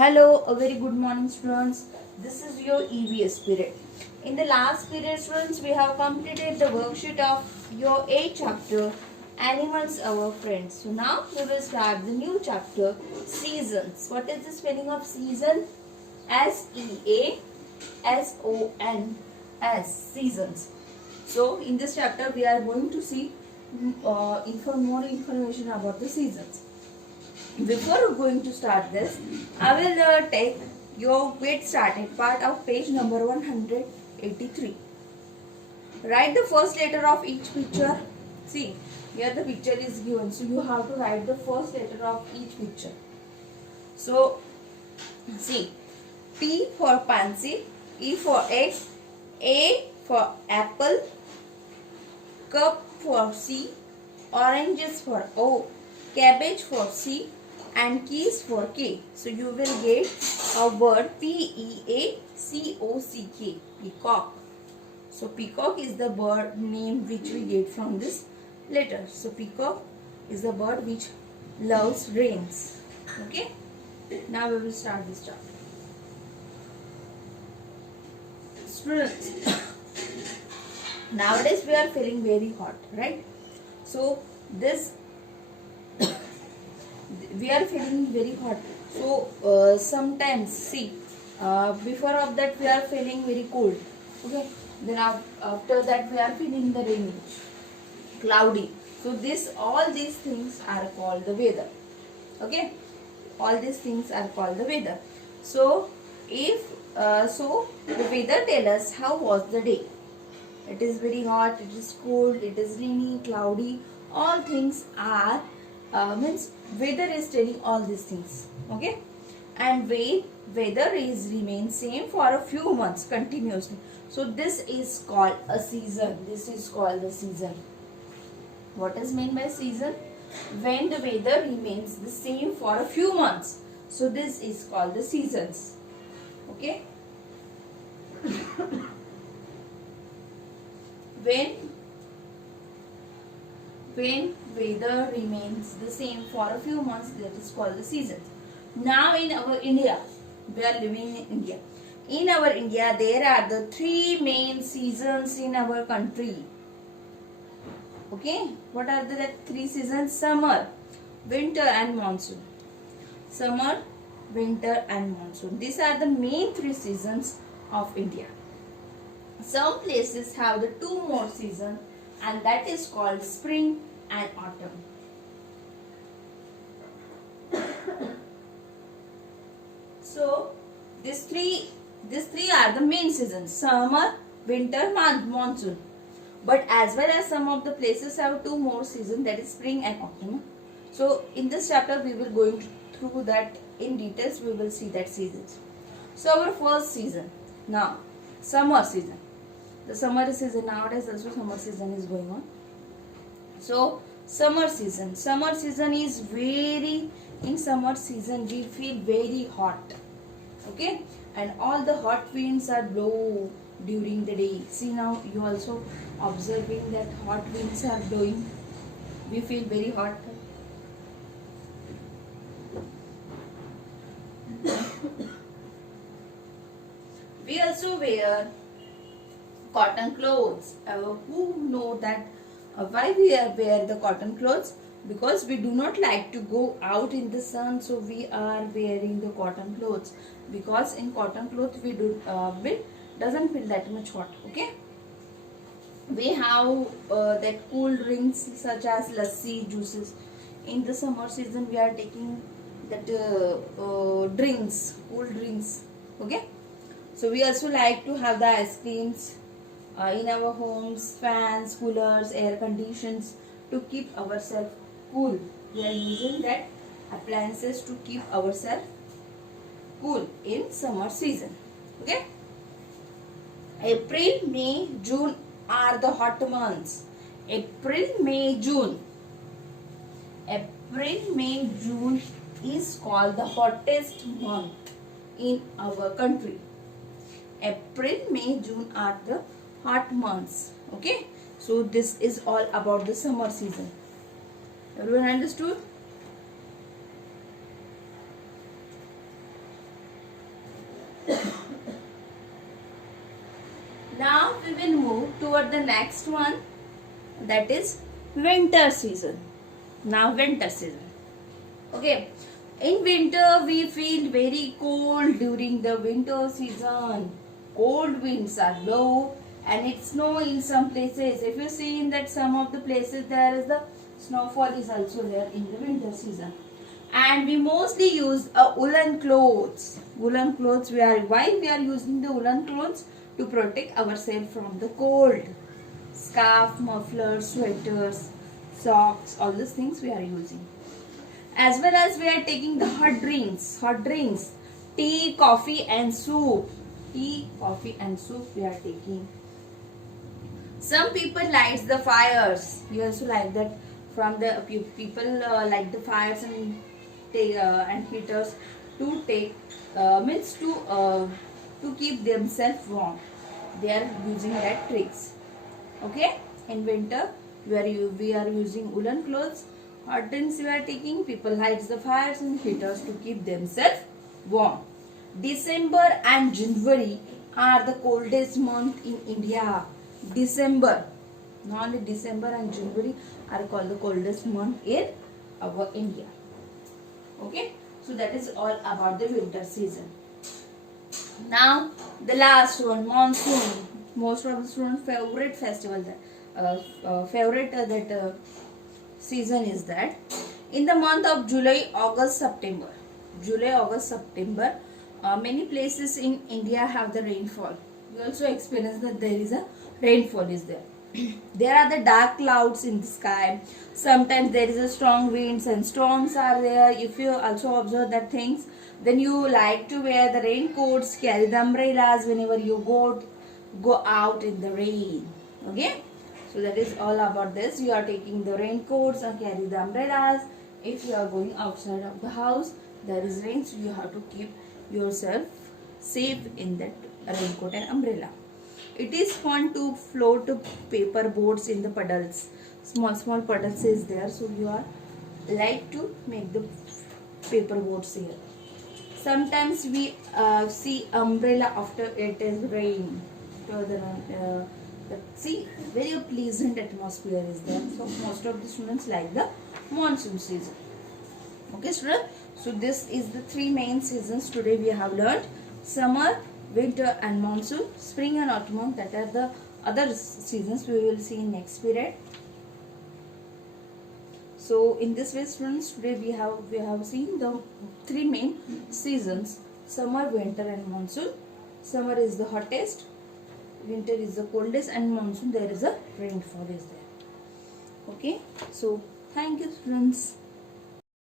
Hello, a very good morning, students. This is your EVS period. In the last period, students, we have completed the worksheet of your 8th chapter, Animals Our Friends. So now we will start the new chapter, Seasons. What is the spelling of season? S-E-A-S-O-N-S, seasons. So in this chapter, we are going to see more information about the seasons. Before going to start this, I will take your get started part of page number 183. Write the first letter of each picture. See, here the picture is given, so you have to write the first letter of each picture. So, see, P for pansy, E for egg, A for apple, cup for C, oranges for O, cabbage for C, and keys for K. So you will get a word P-E-A-C-O-C-K, peacock. So peacock is the bird name which we get from this letter. So peacock is the bird which loves rains. Okay. Now we will start this chapter. Students, nowadays we are feeling very hot, right? So this we are feeling very hot. So sometimes see before of that we are feeling very cold. Okay. Then after that we are feeling the rainy, cloudy. So all these things are called the weather. Okay. All these things are called the weather. So if so the weather tell us how was the day. It is very hot, it is cold, it is rainy, cloudy. All things are means weather is telling all these things. Okay. And weather is remain same for a few months continuously. So this is called a season. This is called the season. What is meant by season? When the weather remains the same for a few months. So this is called the seasons. Okay. When weather remains the same for a few months, that is called the seasons. Now in our India, we are living in India. In our India, there are the three main seasons in our country. Okay, what are the three seasons? Summer, winter and monsoon. Summer, winter and monsoon. These are the main three seasons of India. Some places have the two more seasons, and that is called spring and autumn. So these three are the main seasons: summer, winter, monsoon. But as well as some of the places have two more seasons, that is spring and autumn. So in this chapter we will going through that in details. We will see that seasons. So our first season now, summer season. The summer season, nowadays also summer season is going on. So summer season is in summer season we feel very hot. Okay, and all the hot winds are blow during the day. See, now you also observing that hot winds are blowing. We feel very hot. We also wear cotton clothes. Who know that why we wear the cotton clothes? Because we do not like to go out in the sun, so we are wearing the cotton clothes. Because in cotton clothes we doesn't feel that much hot. Okay. We have that cool drinks such as lassi, juices. In the summer season we are taking that drinks, cool drinks. Okay. So we also like to have the ice creams in our homes, fans, coolers, air conditions to keep ourselves cool. We are using that appliances to keep ourselves cool in summer season. Okay. April, May, June are the hot months. April, May, June. April, May, June is called the hottest month in our country. April, May, June are the hot months. Okay. So this is all about the summer season. Everyone understood? Now we will move toward the next one, that is winter season. Now winter season. Okay. In winter we feel very cold during the winter season. Cold winds are blow and it snow in some places. If you see in that some of the places there is the snowfall is also there in the winter season. And we mostly use woolen clothes. Woolen clothes we are, why we are using the woolen clothes? To protect ourselves from the cold. Scarf, mufflers, sweaters, socks, all these things we are using. As well as we are taking the hot drinks, tea, coffee and soup. Tea, coffee and soup we are taking. Some people light the fires. You also like that from the people light the fires and take and heaters to take means to keep themselves warm. They are using that tricks. Okay, in winter we are using woolen clothes. Hot drinks we are taking. People light the fires and heaters to keep themselves warm. December and January are the coldest month in India. December, not only December and January are called the coldest month in our India. Okay, so that is all about the winter season. Now the last one, monsoon. Most of the students' favorite festival, that season is that in the month of July, August, September. July, August, September. Many places in India have the rainfall. We also experience that there is a rainfall is there. There are the dark clouds in the sky. Sometimes there is a strong winds and storms are there. If you also observe that things, then you like to wear the raincoats, carry the umbrellas whenever you go out in the rain. Okay, so that is all about this. You are taking the raincoats and carry the umbrellas. If you are going outside of the house, there is rain, so you have to keep yourself safe in that raincoat and umbrella. It is fun to float paper boats in the puddles. Small puddles is there, so you are like to make the paper boats here. Sometimes we see umbrella after it is rain. So see, very pleasant atmosphere is there. So most of the students like the monsoon season. Okay, students. So this is the three main seasons today we have learned: summer, winter and monsoon. Spring and autumn, that are the other seasons we will see in next period. So in this way, students, today we have seen the three main seasons: summer, winter and monsoon. Summer is the hottest, winter is the coldest, and monsoon there is a rainfall is there. Okay, so thank you, students.